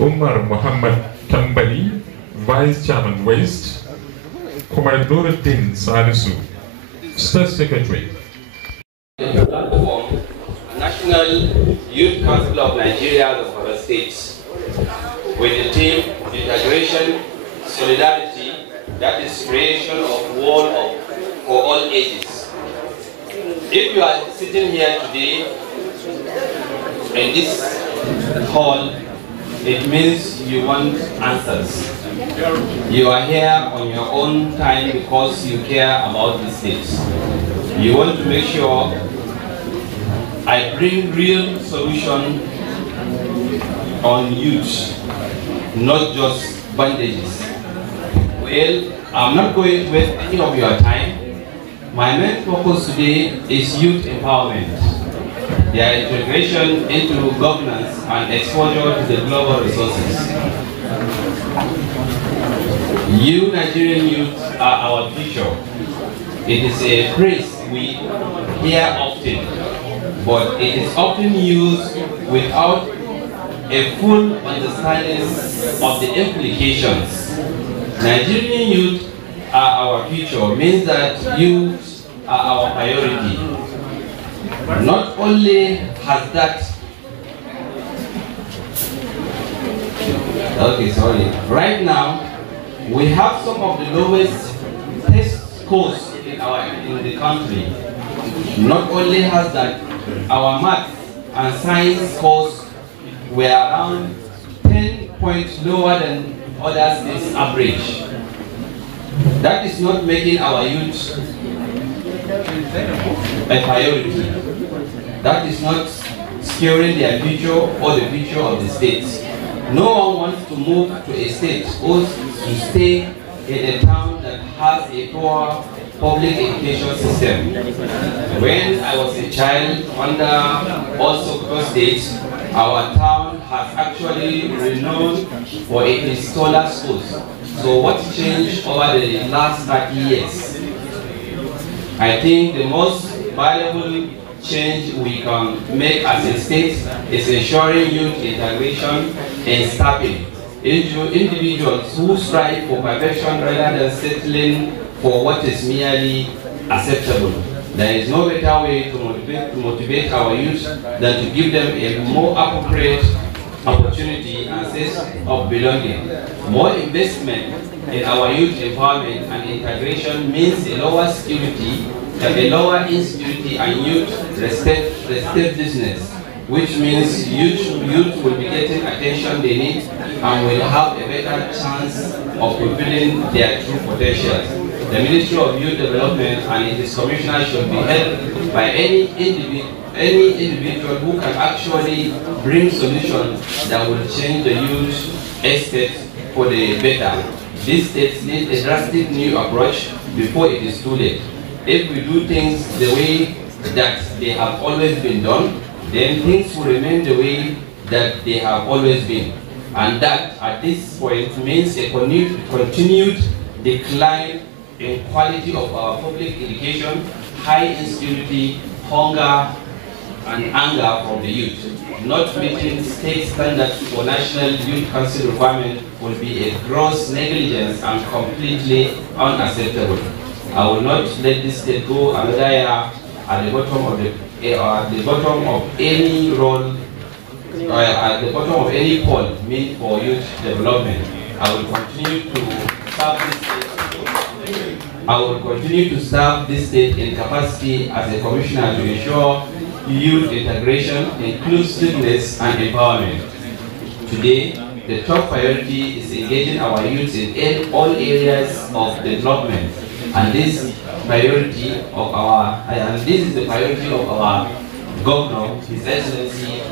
Umar Muhammad Kambali, Vice Chairman West. Kumar Nuruddin Salisu, State Secretary. National Youth Council of Nigeria, Zamfara State, with the theme Integration, Solidarity, that is creation of wall for all ages. If you are sitting here today in this hall, it means you want answers. You are here on your own time because you care about these things. You want to make sure I bring real solution on youth, not just bandages. Well, I'm not going to waste any of your time. My main focus today is youth empowerment, their integration into governance and exposure to the global resources. You Nigerian youth are our future. It is a phrase we hear often, but it is often used without a full understanding of the implications. Nigerian youth are our future means that youth are our priority. Not only has that, right now we have some of the lowest test scores in the country. Not only has that, our math and science scores were around 10 points lower than other states' average. That is not making our youth a priority. that is not securing their future or the future of the state. No one wants to move to a state or to stay in a town that has a poor public education system. When I was a child under also cross state, our town has actually renowned for its scholar schools. So what changed over the last 30 years? I think the most valuable change we can make as a state is ensuring youth integration and staffing. Individuals who strive for perfection rather than settling for what is merely acceptable. There is no better way to motivate our youth than to give them a more appropriate opportunity and sense of belonging. More investment in our youth empowerment and integration means a lower security, a lower insecurity and youth receptiveness, which means youth will be getting attention they need and will have a better chance of fulfilling their true potential. The Ministry of Youth Development and its commissioner should be helped by any individual who can actually bring solutions that will change the youth estate for the better. These states need a drastic new approach before it is too late. If we do things the way that they have always been done, then things will remain the way that they have always been. And that, at this point, means a continued decline in quality of our public education, high insecurity, hunger, and anger from the youth. Not meeting state standards for National Youth Council requirement will be a gross negligence and completely unacceptable. I will not let this state go another year at the bottom of any role, at the bottom of any poll meant for youth development. I will continue to serve this state. I will continue to serve this state in capacity as a commissioner to ensure youth integration, inclusiveness, and empowerment. Today, the top priority is engaging our youth in all areas of development, and this is the priority of our governor, His Excellency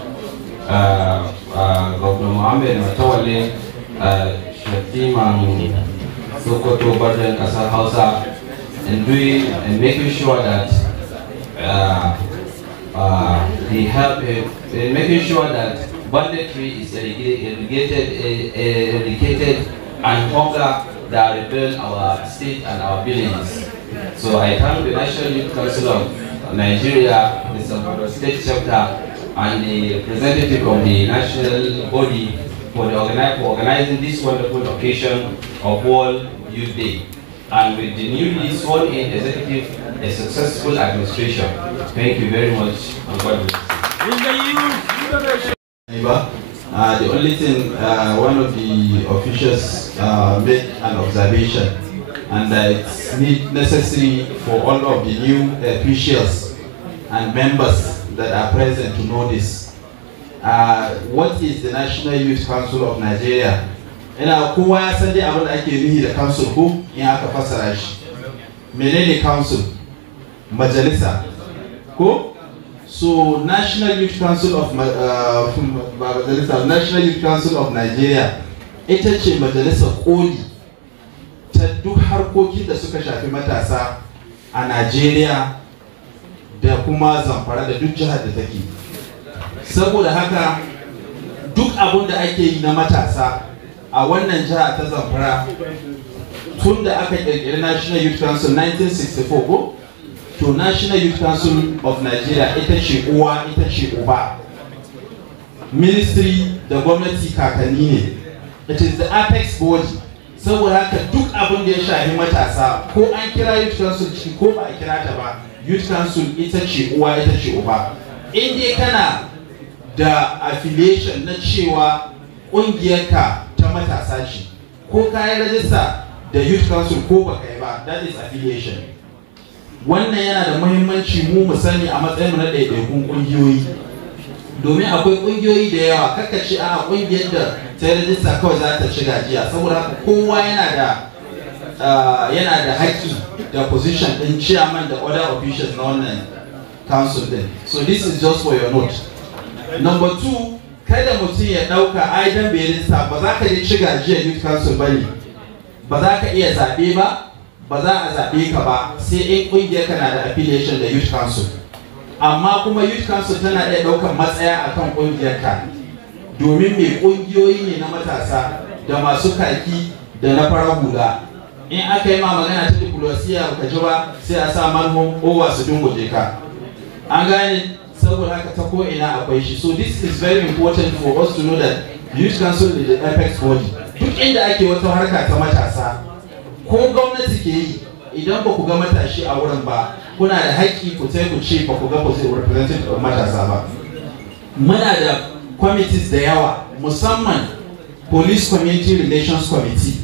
Governor Mohammed Matawale Shatiman Sokoto Barden Kasar Hausa, and making sure that making sure that banditry is eradicated and hunger that rebel our state and our villages. So I thank the National Youth Council of Nigeria, the Zamfara State Chapter, and the representative of the national body for organizing this wonderful occasion of World Youth Day. And with the newly sworn in executive, a successful administration. Thank you very much, and God bless. The only thing, one of the officials made an observation, and it's necessary for all of the new officials and members that are present to know this. What is the National Youth Council of Nigeria? Ina kowa ya san dai abin da ake nufi da council ko in aka fassara shi. Menene council? Majalisa. Ko? So National Youth Council of National Youth Council of Nigeria ita ce majalisar koli ta duk harkokin da suka shafi matasa a Nigeria da kuma Zamfara da duk jihar da take. Saboda haka duk abin da ake yi na matasa a wannan jiha ta Zamfara tun da aka kirkiri National Youth Council 1964 ko to National Youth Council of Nigeria ita ce uwa ita ce uba. Ministry da gwamnati kakanni ne. It is the apex body. Saboda haka duk abin da ya shafi matasa ko an kira Youth Council ko ba a kira ta ba, Youth Council ita ce uwa ita ce uba. In dai kana da affiliation na cewa ƙungiyarka ta matasa ce ko ka yi rajista da Youth Council ko ba ka yi ba, that is affiliation. Wannan yana da muhimmanci mu sani a matsayin na ɗaiɗaikun ƙungiyoyi, domin akwai ƙungiyoyi da yawa kaka ce a ƙungiyar da ta yi rajista kawai za ta ci gajiya, saboda haka kowa yana da haƙƙi da position ɗin chairman da other officials na wannan council then. So this is just for your note. Number 2, kada mutum ya dauka ai dan bai rinsa ba za ka je shiga jiya youth council bane. Ba za ka iya zabe ba za a zabe ka ba sai in kungiyar kana da affiliation da youth council. Amma kuma youth council tana iya daukan matsaya akan kungiyar ka. Domin mai kungiyoyi ne na matasa da masu kaki da na farar hula. In aka yi ma magana ta diplomasiya ka ji ba sai a sa manhum owa su dunguje ka. An gane saboda haka ta ko ina akwai shi. So this is very important for us to know that youth council is the apex body. Duk inda ake wata harka ta matasa ko gwamnati ke yi idan ba ku ga matashi a wurin ba kuna da haƙƙi ku sai ku ce ba ku ga representative matasa ba. Muna da committees da yawa musamman police community relations committee.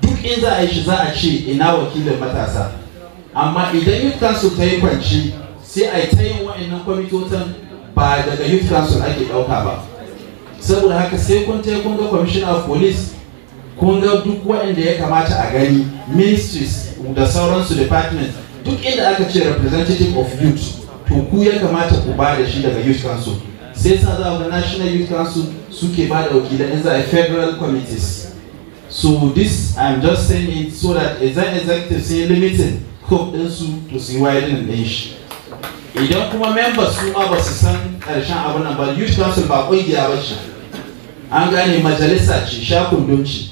Duk in za a yi shi za a ce ina wakilin matasa. Amma idan youth council ta yi kwanci sai a yi ta yin wa'annan kwamitotan ba daga youth council ake ɗauka ba. Saboda haka sai kun ta kun ga commissioner of police, kun ga duk waɗanda ya kamata a gani, ministries da sauransu department, duk inda aka ce representative of youth to ku ya kamata ku ba da shi daga youth council. Sai sa za ga national youth council suke ba da wakilai in za a federal committees. So this I'm just saying it so that executive say limited scope ɗinsu to su widening ɗin shi. Idan kuma members su ma ba su san ƙarshen abin nan ba, youth council ba ƙungiya ba ce. An gane majalisa ce, sha kundumci.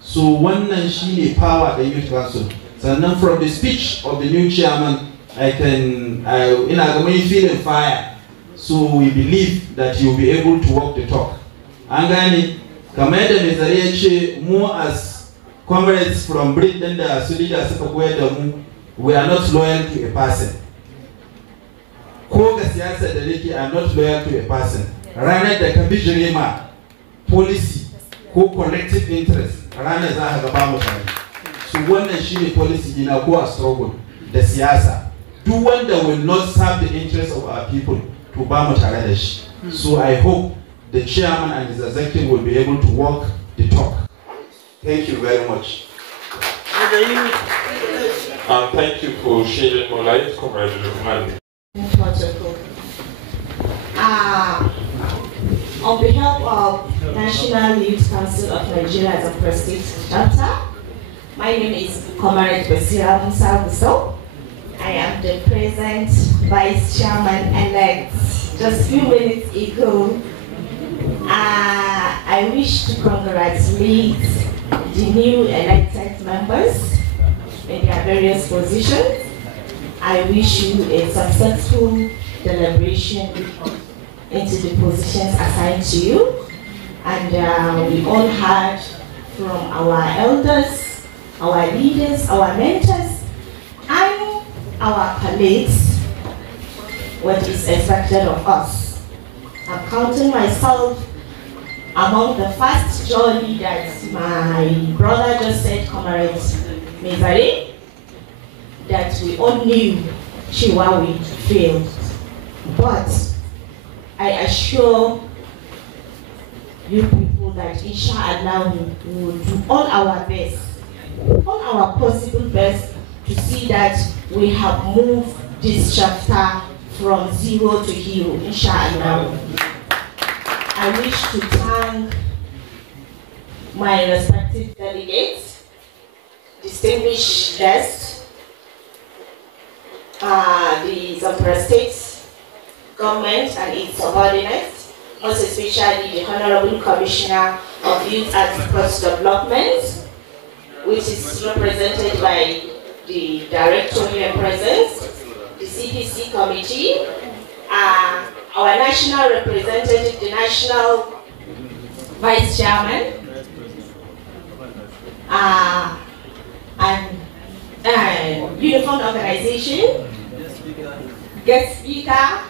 So wannan shi ne power da youth council. Sannan from the speech of the new chairman, ina ga mai feeling fire. So we believe that you'll be able to walk the talk. An gane, kamar yadda mai zare ya ce mu as comrades from Britain da su leader suka koyar da mu, we are not loyal to a person. Ko ga siyasa da nake I'm not loyal to a person. Ranar da ka bijire ma policy ko collective interest, ranar za ka gaba mu tare. So wannan shi ne policy dina ko a struggle da siyasa. Duk wanda will not serve the interest of our people to ba mu tare da shi. So I hope the chairman and his executive will be able to walk the talk. Thank you very much. And thank you for shedding more light, Comrade Lukman. On behalf of National Youth Council of Nigeria Zamfara State Chapter, my name is Comrade Basira Musa Buso. I am the present Vice Chairman-elect. Just a few minutes ago, I wish to congratulate the new elected members in their various positions. I wish you a successful deliberation into the positions assigned to you. And we all heard from our elders, our leaders, our mentors, and our colleagues what is expected of us. I'm counting myself among the first journey that my brother just said, Comrade Mizari, that we all knew Chihuahua failed. But I assure you people that inshallah we will do all our best, all our possible best to see that we have moved this chapter from zero to hero, inshallah. I wish to thank my respective delegates, distinguished guests, the Zamfara State government and its subordinates, most especially the Honorable Commissioner of Youth and Sports Development, which is represented by the Director here present, the CPC Committee, our national representative, the National Vice Chairman, and Uniform Organization, guest speaker,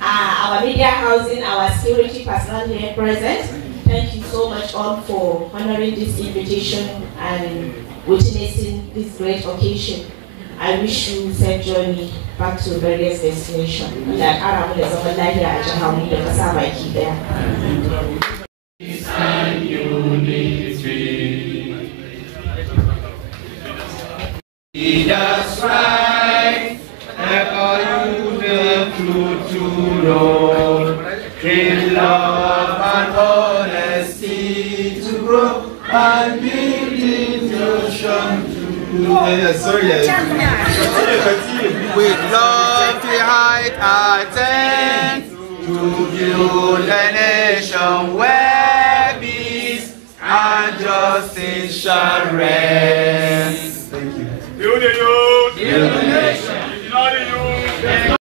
our media housing, our security personnel here present. Thank you so much all for honoring this invitation and witnessing this great occasion. I wish you safe journey back to various destinations. And I can't That's right, ever you truth to know, in love and honesty to grow, and build illusion with lofty height attempt to build a nation where